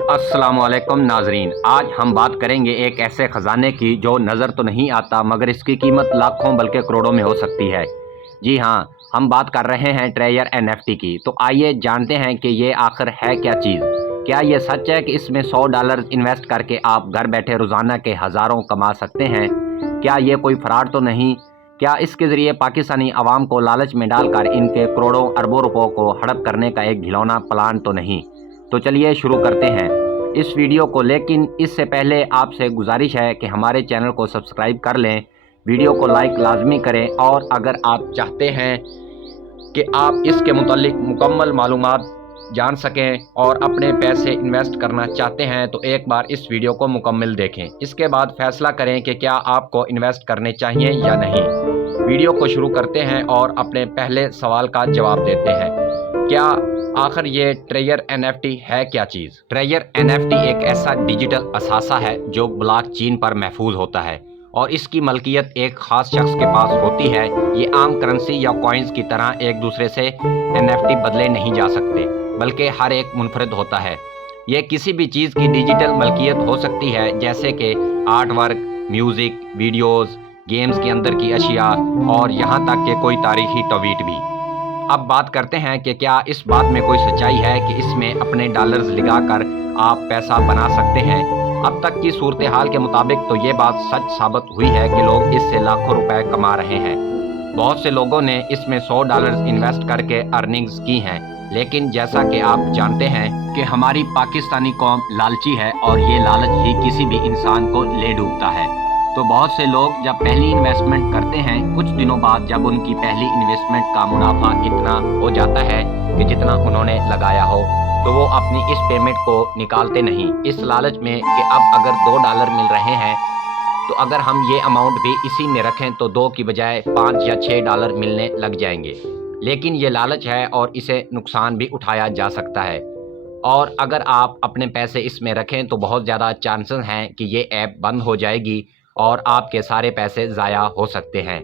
अस्सलामुअलैकुम नाजरीन, आज हम बात करेंगे एक ऐसे ख़जाने की जो नज़र तो नहीं आता मगर इसकी कीमत लाखों बल्कि करोड़ों में हो सकती है। जी हाँ, हम बात कर रहे हैं ट्रेजर एनएफटी की। तो आइए जानते हैं कि ये आखिर है क्या चीज़। क्या ये सच है कि इसमें $100 इन्वेस्ट करके आप घर बैठे रोज़ाना के हज़ारों कमा सकते हैं? क्या ये कोई फ्रॉड तो नहीं? क्या इसके ज़रिए पाकिस्तानी अवाम को लालच में डालकर इनके करोड़ों अरबों रुपयों को हड़प करने का एक घिनौना प्लान तो नहीं? तो चलिए शुरू करते हैं इस वीडियो को, लेकिन इससे पहले आपसे गुजारिश है कि हमारे चैनल को सब्सक्राइब कर लें, वीडियो को लाइक लाजमी करें, और अगर आप चाहते हैं कि आप इसके मुतालिक मुकम्मल मालूमात जान सकें और अपने पैसे इन्वेस्ट करना चाहते हैं तो एक बार इस वीडियो को मुकम्मल देखें। इसके बाद फैसला करें कि क्या आपको इन्वेस्ट करने चाहिए या नहीं। वीडियो को शुरू करते हैं और अपने पहले सवाल का जवाब देते हैं। क्या आखिर ये ट्रेजर एनएफटी है क्या चीज़? ट्रेजर एनएफटी एक ऐसा डिजिटल असासा है जो ब्लॉकचेन पर महफूज होता है और इसकी मलकियत एक ख़ास शख्स के पास होती है। ये आम करेंसी या कॉइन्स की तरह एक दूसरे से एनएफटी बदले नहीं जा सकते, बल्कि हर एक मुनफरद होता है। ये किसी भी चीज़ की डिजिटल मलकियत हो सकती है, जैसे कि art work, music, videos, games के अंदर की अशिया और यहाँ तक कि कोई तारीखी ट्वीट भी। अब बात करते हैं कि क्या इस बात में कोई सच्चाई है कि इसमें अपने डॉलर्स लगाकर आप पैसा बना सकते हैं। अब तक की सूरत हाल के मुताबिक तो ये बात सच साबित हुई है कि लोग इससे लाखों रुपए कमा रहे हैं। बहुत से लोगों ने इसमें $100 इन्वेस्ट करके अर्निंग्स की हैं, लेकिन जैसा कि आप जानते हैं कि हमारी पाकिस्तानी कौम लालची है और ये लालच ही किसी भी इंसान को ले डूबता है। तो बहुत से लोग जब पहली इन्वेस्टमेंट करते हैं, कुछ दिनों बाद जब उनकी पहली इन्वेस्टमेंट का मुनाफा इतना हो जाता है कि जितना उन्होंने लगाया हो, तो वो अपनी इस पेमेंट को निकालते नहीं, इस लालच में कि अब अगर $2 मिल रहे हैं तो अगर हम ये अमाउंट भी इसी में रखें तो 2 की बजाय $5 या $6 मिलने लग जाएंगे। लेकिन ये लालच है और इसे नुकसान भी उठाया जा सकता है, और अगर आप अपने पैसे इसमें रखें तो बहुत ज़्यादा चांसेस हैं कि ये ऐप बंद हो जाएगी और आपके सारे पैसे ज़ाया हो सकते हैं।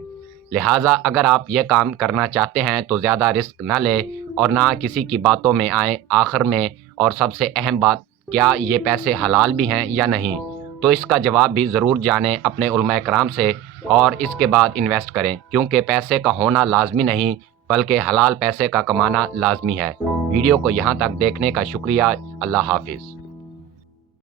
लिहाजा अगर आप ये काम करना चाहते हैं तो ज़्यादा रिस्क ना लें और ना किसी की बातों में आए। आखिर में और सबसे अहम बात, क्या ये पैसे हलाल भी हैं या नहीं, तो इसका जवाब भी ज़रूर जानें अपने उलमा कराम से और इसके बाद इन्वेस्ट करें, क्योंकि पैसे का होना लाजमी नहीं बल्कि हलाल पैसे का कमाना लाजमी है। वीडियो को यहाँ तक देखने का शुक्रिया। अल्लाह हाफिज़।